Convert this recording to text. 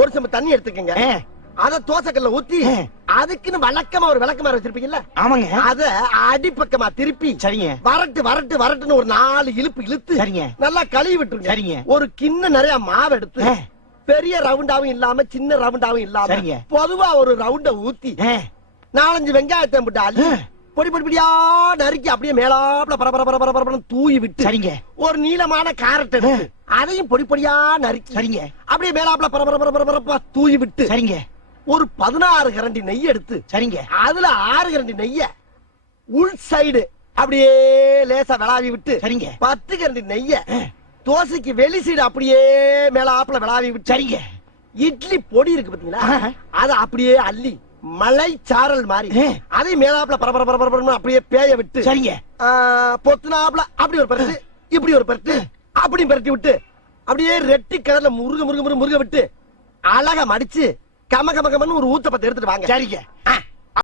ஒரு சம்பு தண்ணி எடுத்துக்கங்க. அத தோசைக்கல்ல ஊத்தி அதுக்குன்னு வழக்கமா ஒரு விளக்கமாறு வச்சிருப்பீங்கல்ல, ஆமாங்க, அத அடிப்பக்கமா திருப்பி சரிங்க, வரட்டு வரட்டு வரட்டுன்னு ஒரு 4 இழுப்பு இழுத்து சரிங்க, நல்லா கழுவி விட்டுருங்க. சரிங்க. ஒரு கிண்ண நிறைய மாவு எடுத்து பெரிய ரவுண்டாவும் இல்லாம சின்ன ரவுண்டாவும் இல்லாம சரிங்க, பொதுவா ஒரு ரவுண்ட ஊத்தி 4-5 வெங்காயத்தை போட்டு அள்ளி பொடி பொடி பொடியா நறுக்கி அப்படியே மேலாப்ல பரபர தூவி விட்டு, சரிங்க, ஒரு நீளமான கேரட் எடுத்து அதையும் பொடி பொடியா நறுக்கி, சரிங்க, அப்படியே மேலாப்ல பரபர தூவி விட்டு, சரிங்க, ஒரு 16 கரண்டி நெய் எடுத்து, சரிங்க, அதுல 6 கரண்டி நெய்ய உள் சைடு அப்படியே லேசா விளாவி விட்டு, சரிங்க, 10 கரண்டி நெய்ய தோசைக்கு வெளி சைடு அப்படியே மேலாப்ல விளாவி விட்டு, சரிங்க, இட்லி பொடி இருக்கு பாத்தீங்களா, அத அப்படியே அள்ளி மலை சாரல் மாதிரி அதை மேலாப்ல பரபர அப்படியே பேய விட்டு, சரிங்க, பொத்துனாப்ல அப்படி ஒரு பரட்டு இப்படி ஒரு பரட்டு அப்படி பரட்டி விட்டு, அப்படியே ரெட்டி கலர்ல முருக முருக முருக முருக விட்டு அழகா மடிச்சு கம கம கமன்னு ஒரு ஊத்தப்பத்தை எடுத்துட்டு வாங்க. சரிங்க.